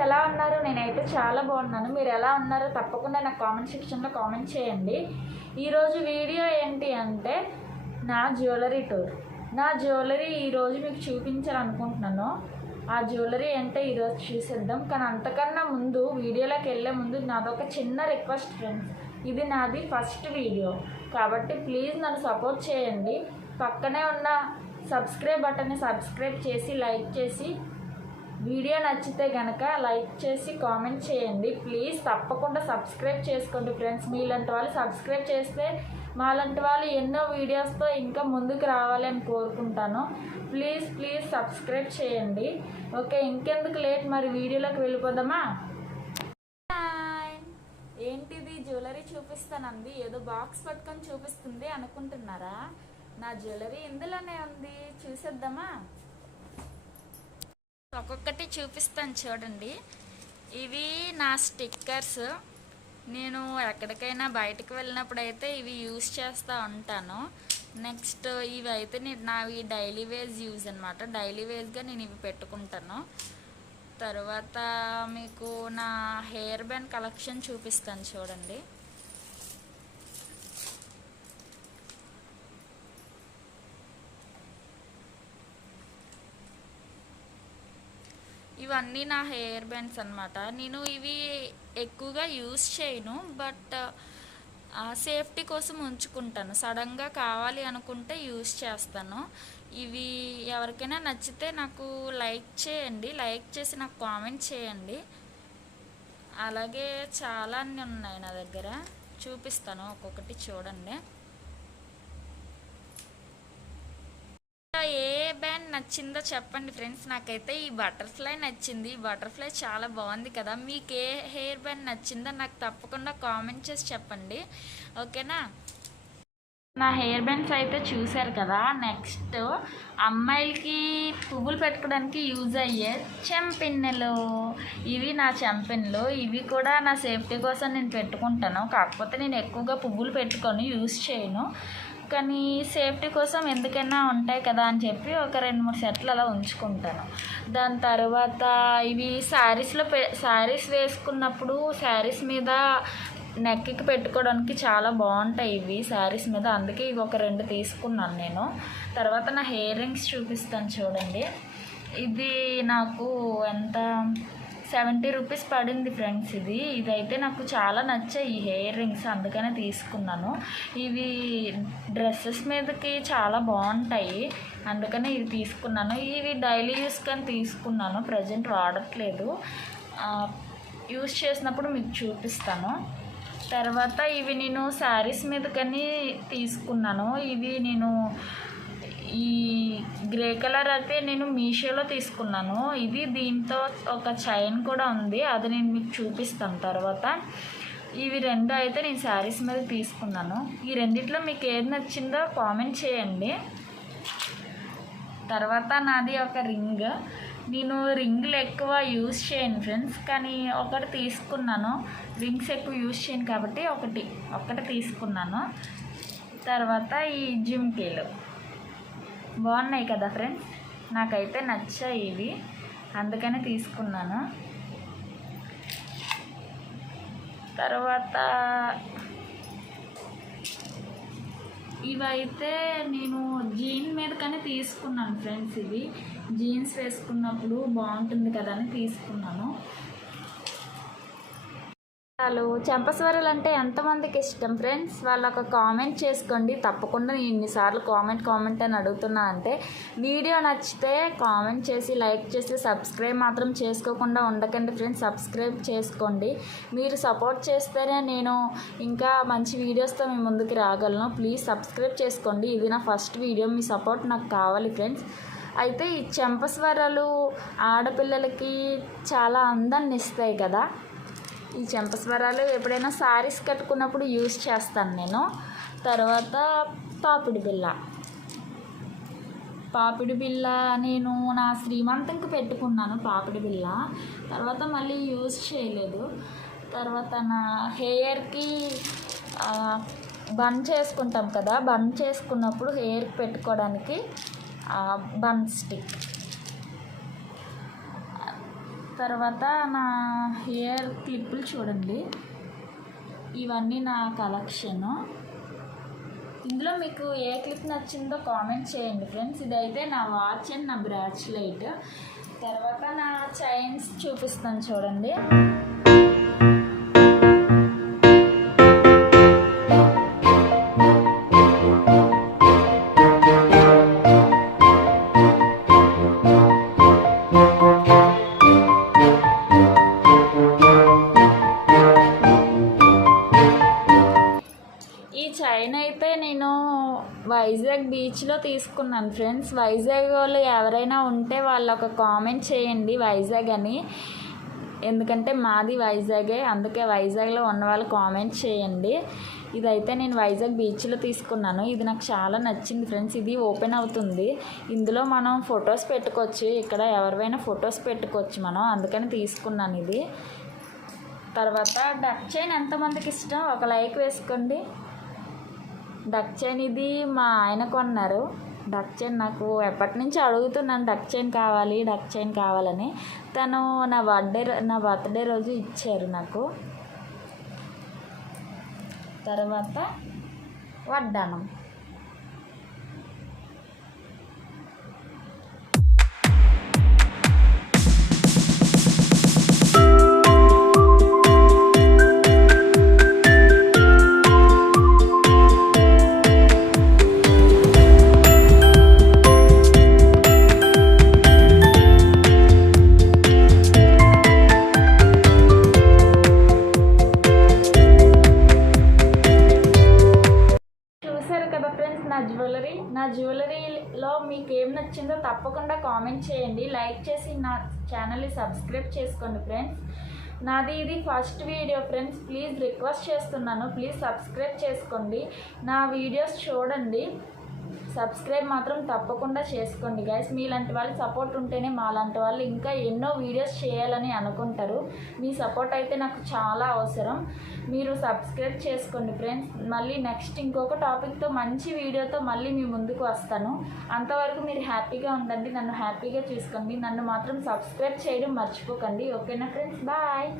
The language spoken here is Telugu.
ఎలా ఉన్నారు? నేనైతే చాలా బాగున్నాను. మీరు ఎలా ఉన్నారో తప్పకుండా నాకు కామెంట్ సెక్షన్లో కామెంట్ చేయండి. ఈరోజు వీడియో ఏంటి అంటే నా జ్యువెలరీ టూర్. నా జ్యువెలరీ ఈరోజు మీకు చూపించాలనుకుంటున్నాను. ఆ జ్యువెలరీ అంటే ఈరోజు చూసేద్దాం. కానీ అంతకన్నా ముందు వీడియోలోకి వెళ్ళే ముందు నాదొక చిన్న రిక్వెస్ట్ ఫ్రెండ్స్. ఇది నాది ఫస్ట్ వీడియో కాబట్టి ప్లీజ్ నన్ను సపోర్ట్ చేయండి. పక్కనే ఉన్న సబ్స్క్రైబ్ బటన్ని సబ్స్క్రైబ్ చేసి లైక్ చేసి, వీడియో నచ్చితే కనుక లైక్ చేసి కామెంట్ చేయండి. ప్లీజ్ తప్పకుండా సబ్స్క్రైబ్ చేసుకోండి ఫ్రెండ్స్. మీలాంటి వాళ్ళు సబ్స్క్రైబ్ చేస్తే మాలాంటి వాళ్ళు ఎన్నో వీడియోస్తో ఇంకా ముందుకు రావాలి అని కోరుకుంటాను. ప్లీజ్ ప్లీజ్ సబ్స్క్రైబ్ చేయండి. ఓకే, ఇంకెందుకు లేట్, మరి వీడియోలోకి వెళ్ళిపోదామా? ఏంటిది జ్యువెలరీ చూపిస్తానంది, ఏదో బాక్స్ పట్టుకొని చూపిస్తుంది అనుకుంటున్నారా? నా జ్యువెలరీ ఇందులోనే ఉంది, చూసేద్దామా? ఒక్కొక్కటి చూపిస్తాను చూడండి. ఇవి నా స్టిక్కర్స్. నేను ఎక్కడికైనా బయటకు వెళ్ళినప్పుడు అయితే ఇవి యూజ్ చేస్తూ ఉంటాను. నెక్స్ట్ ఇవి అయితే నావి డైలీ వేజ్ యూజ్ అనమాట. డైలీ వేజ్గా నేను ఇవి పెట్టుకుంటాను. తర్వాత మీకు నా హెయిర్ బ్యాండ్ కలెక్షన్ చూపిస్తాను చూడండి. ఇవన్నీ నా హెయిర్ బ్యాండ్స్ అనమాట. నేను ఇవి ఎక్కువగా యూజ్ చేయను, బట్ సేఫ్టీ కోసం ఉంచుకుంటాను. సడన్గా కావాలి అనుకుంటే యూజ్ చేస్తాను. ఇవి ఎవరికైనా నచ్చితే నాకు లైక్ చేయండి, లైక్ చేసి నాకు కామెంట్ చేయండి. అలాగే చాలా అన్నీ ఉన్నాయి నా దగ్గర, చూపిస్తాను ఒక్కొక్కటి చూడండి. ఏ బ్యాండ్ నచ్చిందో చెప్పండి ఫ్రెండ్స్. నాకైతే ఈ బటర్ఫ్లై నచ్చింది. ఈ బటర్ఫ్లై చాలా బాగుంది కదా. మీకు ఏ హెయిర్ బ్యాండ్ నచ్చిందో నాకు తప్పకుండా కామెంట్ చేసి చెప్పండి, ఓకేనా? నా హెయిర్ బ్యాండ్స్ అయితే చూశారు కదా. నెక్స్ట్ అమ్మాయిలకి పువ్వులు పెట్టుకోవడానికి యూజ్ అయ్యే చెంపిన్నెలు. ఇవి నా చెంపిన్లు. ఇవి కూడా నా సేఫ్టీ కోసం నేను పెట్టుకుంటాను. కాకపోతే నేను ఎక్కువగా పువ్వులు పెట్టుకొని యూజ్ చేయను, కానీ సేఫ్టీ కోసం ఎందుకైనా ఉంటాయి కదా అని చెప్పి ఒక 2-3 సెట్లు అలా ఉంచుకుంటాను. దాని తర్వాత ఇవి శారీస్ వేసుకున్నప్పుడు శారీస్ మీద నెక్కి పెట్టుకోవడానికి చాలా బాగుంటాయి ఇవి శారీస్ మీద. అందుకే ఇవి ఒక 2 తీసుకున్నాను నేను. తర్వాత నా హెయిర్ రింగ్స్ చూపిస్తాను చూడండి. ఇది నాకు ఎంత 70 రూపీస్ పడింది ఫ్రెండ్స్. ఇదైతే నాకు చాలా నచ్చాయి ఈ హెయిర్ రింగ్స్, అందుకనే తీసుకున్నాను. ఇవి డ్రెస్సెస్ మీదకి చాలా బాగుంటాయి, అందుకనే ఇవి తీసుకున్నాను. ఇవి డైలీ యూస్ కానీ తీసుకున్నాను, ప్రజెంట్ వాడట్లేదు. యూస్ చేసినప్పుడు మీకు చూపిస్తాను. తర్వాత ఇవి నేను శారీస్ మీద కానీ తీసుకున్నాను. ఇవి నేను ఈ గ్రే కలర్ అయితే నేను మీషోలో తీసుకున్నాను. దీంతో ఒక చైన్ కూడా ఉంది, అది నేను మీకు చూపిస్తాను తర్వాత. ఇవి 2 అయితే నేను శారీస్ మీద తీసుకున్నాను. ఈ రెండిట్లో మీకు ఏది నచ్చిందో కామెంట్ చేయండి. తర్వాత నాది ఒక రింగ్. నేను రింగులు ఎక్కువ యూజ్ చేయను ఫ్రెండ్స్, కానీ ఒకటి తీసుకున్నాను. రింగ్స్ ఎక్కువ యూజ్ చేయను కాబట్టి ఒకటి తీసుకున్నాను. తర్వాత ఈ జుమ్కీలు బాగున్నాయి కదా ఫ్రెండ్స్, నాకైతే నచ్చాయి ఇవి, అందుకని తీసుకున్నాను. తర్వాత ఇవైతే నేను జీన్ మీద కానీ తీసుకున్నాను ఫ్రెండ్స్. ఇవి జీన్స్ వేసుకున్నప్పుడు బాగుంటుంది కదా అని తీసుకున్నాను. చెంపస్వరాలు అంటే ఎంతమందికి ఇష్టం ఫ్రెండ్స్? వాళ్ళు ఒక కామెంట్ చేసుకోండి తప్పకుండా. నేను ఇన్నిసార్లు కామెంట్ అని అడుగుతున్నా అంటే వీడియో నచ్చితే కామెంట్ చేసి లైక్ చేసి సబ్స్క్రైబ్ మాత్రం చేసుకోకుండా ఉండకండి ఫ్రెండ్స్. సబ్స్క్రైబ్ చేసుకోండి. మీరు సపోర్ట్ చేస్తేనే నేను ఇంకా మంచి వీడియోస్తో మీ ముందుకు రాగలను. ప్లీజ్ సబ్స్క్రైబ్ చేసుకోండి. ఇది నా ఫస్ట్ వీడియో, మీ సపోర్ట్ నాకు కావాలి ఫ్రెండ్స్. అయితే ఈ చెంపస్వరాలు ఆడపిల్లలకి చాలా అందాన్ని ఇస్తాయి కదా. ఈ చెంపస్వరాలు ఎప్పుడైనా శారీస్ కట్టుకున్నప్పుడు యూజ్ చేస్తాను నేను. తర్వాత పాపిడి బిళ్ళ నేను నా శ్రీమంతంకి పెట్టుకున్నాను పాపిడి బిళ్ళ. తర్వాత మళ్ళీ యూజ్ చేయలేదు. తర్వాత నా హెయిర్కి బన్ చేసుకుంటాం కదా, బన్ చేసుకున్నప్పుడు హెయిర్కి పెట్టుకోవడానికి బన్ స్టిక్. తర్వాత నా హెయిర్ క్లిప్పులు చూడండి, ఇవన్నీ నా కలెక్షను. ఇందులో మీకు ఏ క్లిప్ నచ్చిందో కామెంట్ చేయండి ఫ్రెండ్స్. ఇదైతే నా వాచ్ అండ్ నా బ్రాస్లెట్. తర్వాత నా చైన్స్ చూపిస్తాను చూడండి. ఈ చైన్ అయితే నేను వైజాగ్ బీచ్లో తీసుకున్నాను ఫ్రెండ్స్. వైజాగ్ వాళ్ళు ఎవరైనా ఉంటే వాళ్ళు ఒక కామెంట్ చేయండి వైజాగ్ అని, ఎందుకంటే మాది వైజాగే, అందుకే వైజాగ్లో ఉన్న వాళ్ళు కామెంట్ చేయండి. ఇదైతే నేను వైజాగ్ బీచ్లో తీసుకున్నాను. ఇది నాకు చాలా నచ్చింది ఫ్రెండ్స్. ఇది ఓపెన్ అవుతుంది, ఇందులో మనం ఫొటోస్ పెట్టుకోవచ్చు, ఇక్కడ ఎవరివైనా ఫొటోస్ పెట్టుకోవచ్చు మనం, అందుకని తీసుకున్నాను ఇది. తర్వాత డక్ చైన్ ఎంతమందికి ఇష్టం ఒక లైక్ వేసుకోండి. డక్ చైన్ ఇది మా ఆయన కొన్నారు. డక్ చైన్ నాకు ఎప్పటి నుంచి అడుగుతున్నాను డక్ చైన్ కావాలి, డక్ చైన్ కావాలని. తను నా బర్త్డే రోజు ఇచ్చారు నాకు. తర్వాత వడ్డానం. నా జ్యువెలరీలో మీకు ఏం నచ్చిందో తప్పకుండా కామెంట్ చేయండి. లైక్ చేసి నా ఛానల్ని సబ్స్క్రైబ్ చేసుకోండి ఫ్రెండ్స్. నాది ఇది first video friends, please request చేస్తున్నాను, ప్లీజ్ సబ్స్క్రైబ్ చేసుకోండి. నా వీడియోస్ చూడండి, సబ్స్క్రైబ్ మాత్రం తప్పకుండా చేసుకోండి గైస్. మీలాంటి వాళ్ళు సపోర్ట్ ఉంటేనే మాలాంటి వాళ్ళు ఇంకా ఎన్నో వీడియోస్ చేయాలని అనుకుంటారు. మీ సపోర్ట్ అయితే నాకు చాలా అవసరం. మీరు సబ్స్క్రైబ్ చేసుకోండి ఫ్రెండ్స్. మళ్ళీ నెక్స్ట్ ఇంకొక టాపిక్తో మంచి వీడియోతో మళ్ళీ మీ ముందుకు వస్తాను. అంతవరకు మీరు హ్యాపీగా ఉండండి, నన్ను హ్యాపీగా చూసుకోండి. నన్ను మాత్రం సబ్స్క్రైబ్ చేయడం మర్చిపోకండి. ఓకేనా ఫ్రెండ్స్, బాయ్.